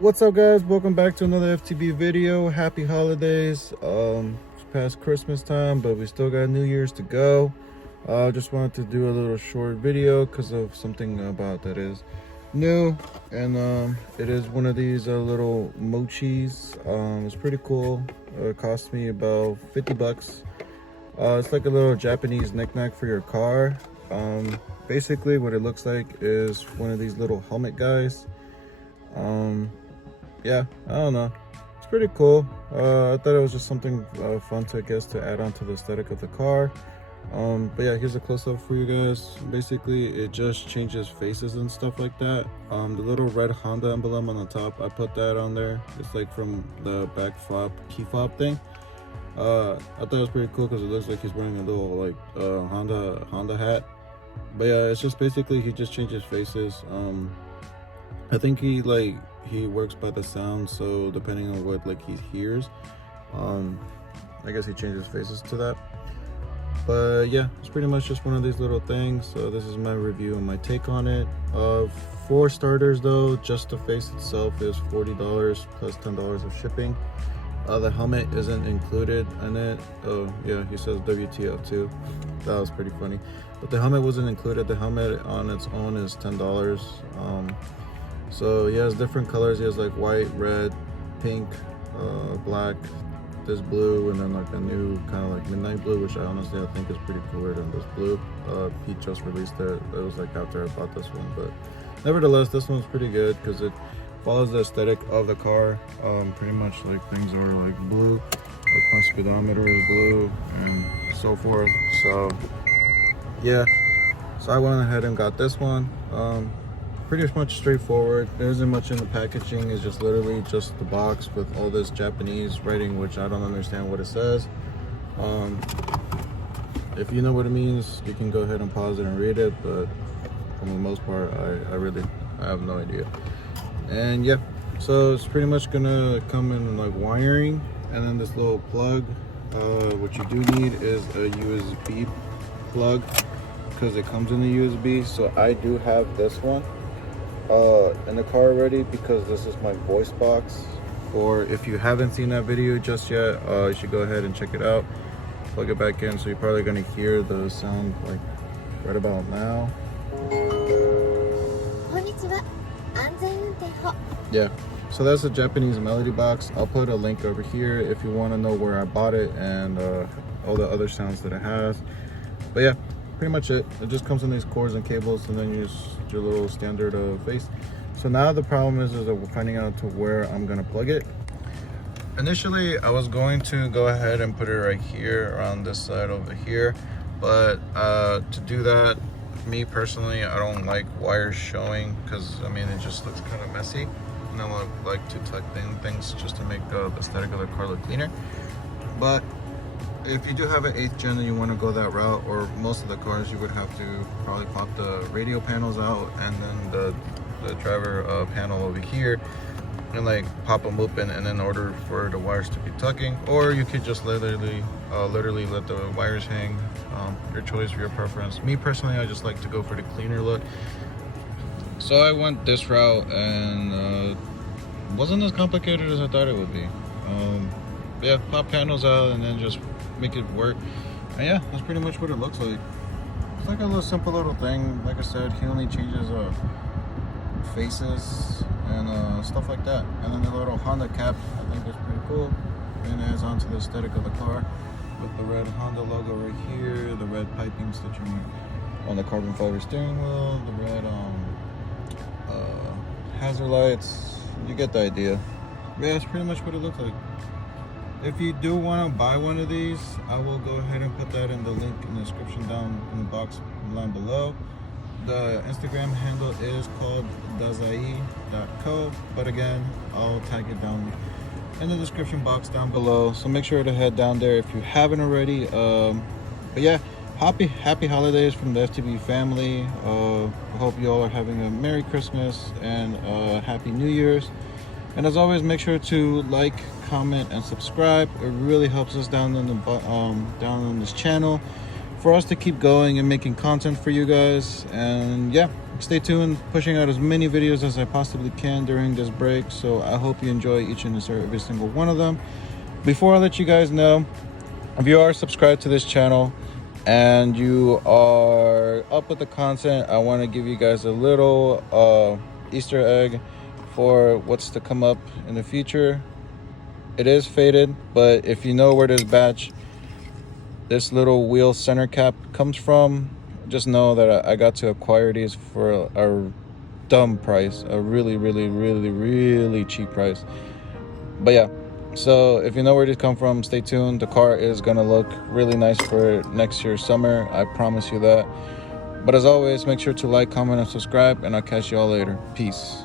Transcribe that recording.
What's up, guys? Welcome back to another FTB video. Happy holidays. It's past Christmas time, but we still got New Year's to go. Just wanted to do a little short video because of something about that is new, and it is one of these little mochis. It's pretty cool. It cost me about 50 bucks. It's like a little Japanese knickknack for your car. Basically what it looks like is one of these little helmet guys. Yeah, I don't know, it's pretty cool. I thought it was just something fun to, I guess, to add on to the aesthetic of the car. But yeah, here's a close-up for you guys. Basically it just changes faces and stuff like that. The little red Honda emblem on the top, I put that on there. It's like from the back key fob thing. I thought it was pretty cool because it looks like he's wearing a little like Honda hat. But yeah, it's just basically he just changes faces. I think he works by the sound, so depending on what he hears, I guess he changes faces to that. But yeah, it's pretty much just one of these little things. So this is my review and my take on it. For starters though, just the face itself is $40 plus $10 of shipping. The helmet isn't included in it. Oh yeah, he says WTF too. That was pretty funny. But the helmet wasn't included. The helmet on its own is $10. So he has different colors. He has like white, red, pink, black, this blue, and then like a new kind of like midnight blue, which I think is pretty cooler than this blue. He just released it. It was like after I bought this one, but nevertheless, this one's pretty good because it follows the aesthetic of the car. Pretty much like things are like blue, like my speedometer is blue and so forth. So yeah, so I went ahead and got this one. Pretty much straightforward. There isn't much in the packaging. It's just literally just the box with all this Japanese writing, which I don't understand what it says. If you know what it means, you can go ahead and pause it and read it, but for the most part, I have no idea. And yeah, so it's pretty much gonna come in like wiring, and then this little plug. What you do need is a USB plug because it comes in the USB. So I do have this one in the car already because this is my voice box. Or if you haven't seen that video just yet, you should go ahead and check it out. Plug it back in, so you're probably gonna hear the sound like right about now. Yeah, so that's a Japanese melody box. I'll put a link over here if you want to know where I bought it and all the other sounds that it has. But yeah, pretty much it just comes in these cords and cables, and then you use your little standard face. So now the problem is that we're finding out to where I'm gonna plug it. Initially I was going to go ahead and put it right here around this side over here, but to do that, me personally, I don't like wires showing because I mean it just looks kind of messy, and I like to tuck in things just to make the aesthetic of the car look cleaner. But if you do have an 8th gen and you want to go that route, or most of the cars, you would have to probably pop the radio panels out and then the driver panel over here and like pop them open, and in order for the wires to be tucking, or you could just literally let the wires hang. Your choice, your preference. Me personally, I just like to go for the cleaner look, so I went this route, and wasn't as complicated as I thought it would be. Yeah, pop panels out and then just make it work, and yeah, that's pretty much what it looks like. It's like a little simple little thing. Like I said, he only changes faces and stuff like that. And then the little Honda cap, I think is pretty cool, and it adds on to the aesthetic of the car with the red Honda logo right here, the red piping stitching on the carbon fiber steering wheel, the red hazard lights. You get the idea. Yeah, that's pretty much what it looks like. If you do want to buy one of these, I will go ahead and put that in the link in the description down in the box line below. The Instagram handle is called Dasai.co, but again, I'll tag it down in the description box down below. So make sure to head down there if you haven't already. But yeah, happy holidays from the FTB family. I hope you all are having a Merry Christmas and Happy New Year's. And as always, make sure to like, comment, and subscribe. It really helps us down on this channel for us to keep going and making content for you guys. And yeah, stay tuned, pushing out as many videos as I possibly can during this break. So I hope you enjoy each and every single one of them. Before I let you guys know, if you are subscribed to this channel and you are up with the content, I want to give you guys a little Easter egg for what's to come up in the future. It is faded, but if you know where this little wheel center cap comes from, just know that I got to acquire these for a dumb price, a really cheap price. But yeah, so if you know where these come from, stay tuned. The car is gonna look really nice for next year's summer, I promise you that. But as always, make sure to like, comment, and subscribe, and I'll catch you all later. Peace.